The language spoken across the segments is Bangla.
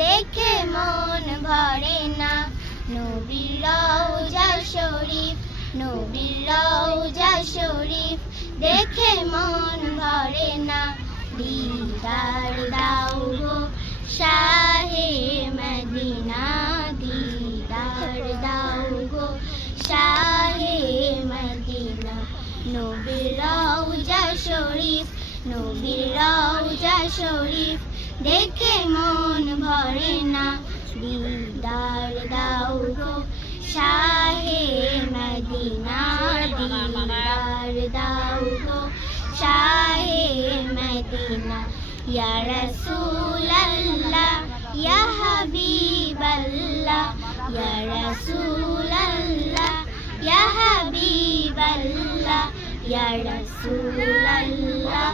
দেখে মন ভরে না। নবীর রওজা শরীফ, নবীর রওজা শরীফ, দেখে মন ভরে না। দিদার দাও গো শাহে মদিনা, দিদার দাও গো শাহে মদিনা। নবীর রওজা শরীফ, নবীর রওজা শরীফ, দেখে মন ভরে না। দিদার দাও গো শাহে মদিনা, দিদার দাও গো শাহে মদিনা। ইয়া রাসূলাল্লাহ ইয়া হাবিবাল্লাহ, ইয়া রাসূলাল্লাহ ইয়া হাবিবাল্লাহ, ইয়া রাসূলাল্লাহ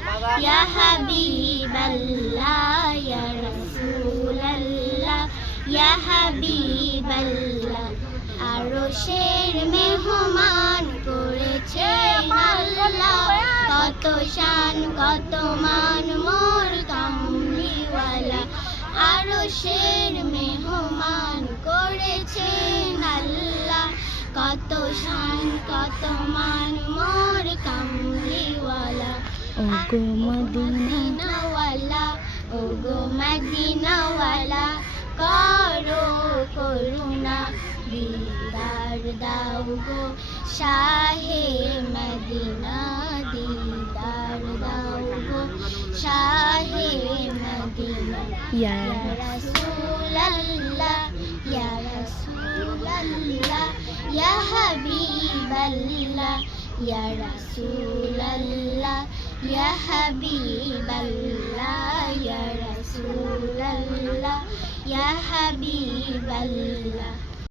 ইয়া হাবিবাল্লাহ, ইয়া রাসূলাল্লাহ ইয়া হাবিবাল্লাহ। আরশের মেহমান করেছেন আল্লাহ, কত শান কত মান মোর কামলিওয়ালা। আরশের মেহমান করেছেন আল্লাহ, কত শান কত মান মোর কামলিওয়ালা। ওগো মদিনাওয়ালা, ওগো মদিনাওয়ালা, করো করুণা। দিদার দাও গো শাহে মদিনা, দিদার দাও গো শাহে মদিনা। ইয়া রাসূলাল্লাহ ইয়া রাসূলাল্লাহ ইয়া হাবিবাল্লাহ, ইয়া রাসূলাল্লাহ ইয়া হাবিবাল্লাহ, ইয়া রাসূলাল্লাহ ইয়া হাবিবাল্লাহ।